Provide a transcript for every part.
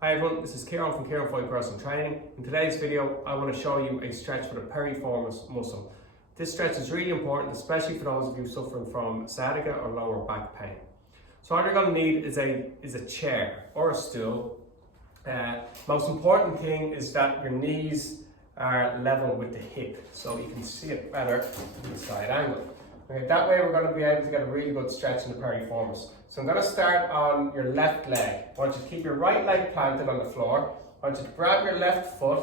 Hi everyone, this is Kieran from Kieran Fight Personal Training. In today's video, I want to show you a stretch for the piriformis muscle. This stretch is really important, especially for those of you suffering from sciatica or lower back pain. So what you're going to need is a chair or a stool. Most important thing is that your knees are level with the hip, so you can see it better from the side angle. Okay, that way we're going to be able to get a really good stretch in the piriformis. So I'm going to start on your left leg. I want you to keep your right leg planted on the floor. I want you to grab your left foot,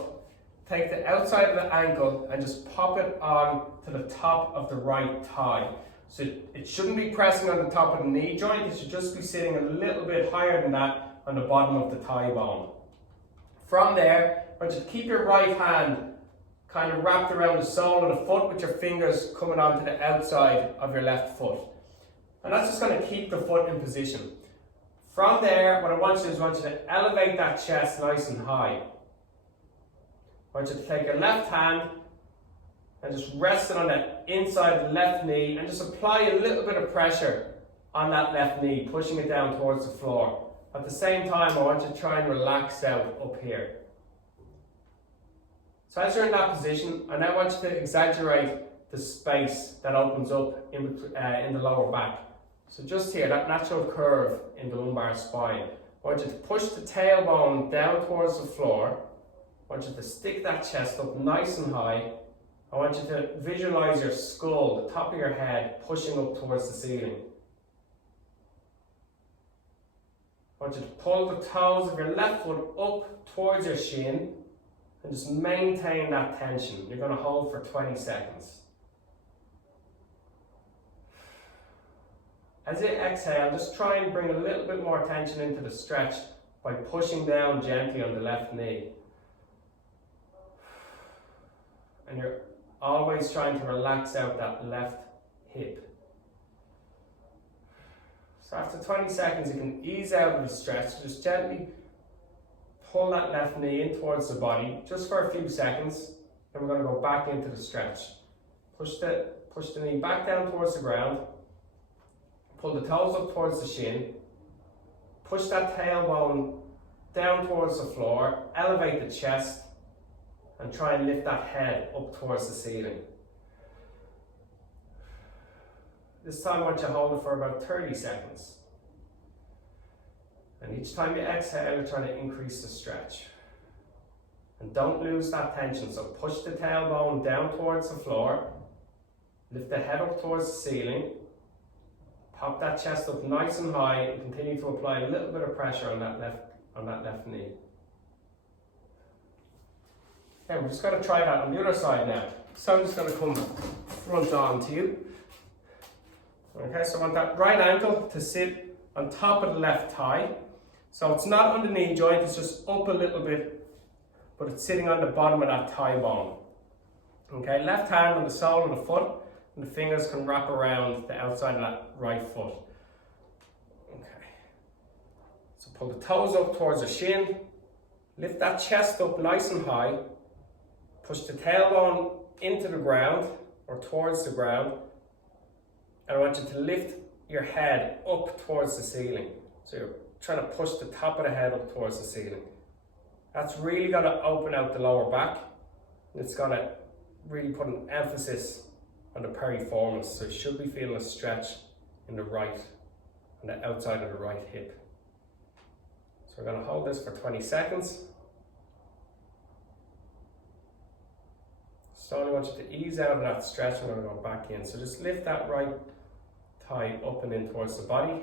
take the outside of the ankle and just pop it on to the top of the right thigh. So it shouldn't be pressing on the top of the knee joint, it should just be sitting a little bit higher than that on the bottom of the thigh bone. From there, I want you to keep your right hand kind of wrapped around the sole of the foot with your fingers coming onto the outside of your left foot. And that's just going to keep the foot in position. From there, what I want you to do is I want you to elevate that chest nice and high. I want you to take your left hand and just rest it on the inside of the left knee and just apply a little bit of pressure on that left knee, pushing it down towards the floor. At the same time, I want you to try and relax out up here. So as you're in that position, I now want you to exaggerate the space that opens up in the lower back. So just here, that natural curve in the lumbar spine. I want you to push the tailbone down towards the floor. I want you to stick that chest up nice and high. I want you to visualize your skull, the top of your head, pushing up towards the ceiling. I want you to pull the toes of your left foot up towards your shin and just maintain that tension. You're going to hold for 20 seconds. As you exhale, just try and bring a little bit more tension into the stretch by pushing down gently on the left knee. And you're always trying to relax out that left hip. So after 20 seconds, you can ease out of the stretch. Just gently pull that left knee in towards the body, just for a few seconds. Then we're going to go back into the stretch. Push the knee back down towards the ground. Pull the toes up towards the shin. Push that tailbone down towards the floor. Elevate the chest. And try and lift that head up towards the ceiling. This time I want you to hold it for about 30 seconds. And each time you exhale, you're trying to increase the stretch. And don't lose that tension. So push the tailbone down towards the floor. Lift the head up towards the ceiling. Pop that chest up nice and high and continue to apply a little bit of pressure on that left knee. Okay, we're just going to try that on the other side now. So I'm just going to come front on to you. Okay, so I want that right ankle to sit on top of the left thigh. So it's not on the knee joint, it's just up a little bit, but it's sitting on the bottom of that thigh bone. Okay, left hand on the sole of the foot, and the fingers can wrap around the outside of that right foot. Okay, so pull the toes up towards the shin, lift that chest up nice and high, push the tailbone into the ground or towards the ground, and I want you to lift your head up towards the ceiling. So you're trying to push the top of the head up towards the ceiling. That's really going to open out the lower back, and it's going to really put an emphasis on the piriformis. So you should be feeling a stretch in the right, on the outside of the right hip. So we're going to hold this for 20 seconds. Slowly want you to ease out of that stretch. I'm going to go back in. So just lift that right thigh up and in towards the body.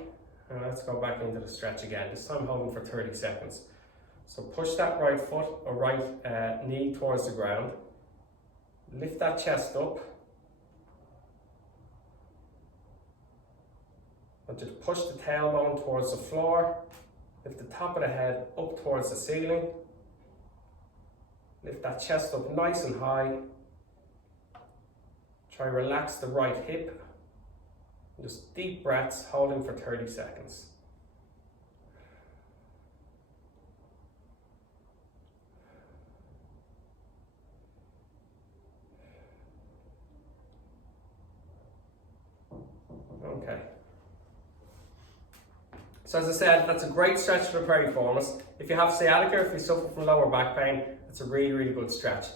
And let's go back into the stretch again. This time holding for 30 seconds. So push that right foot or right knee towards the ground. Lift that chest up. I want you to push the tailbone towards the floor. Lift the top of the head up towards the ceiling. Lift that chest up nice and high. Try and relax the right hip. Just deep breaths, holding for 30 seconds. Okay. So as I said, that's a great stretch for the piriformis. If you have sciatica, if you suffer from lower back pain, it's a really, really good stretch.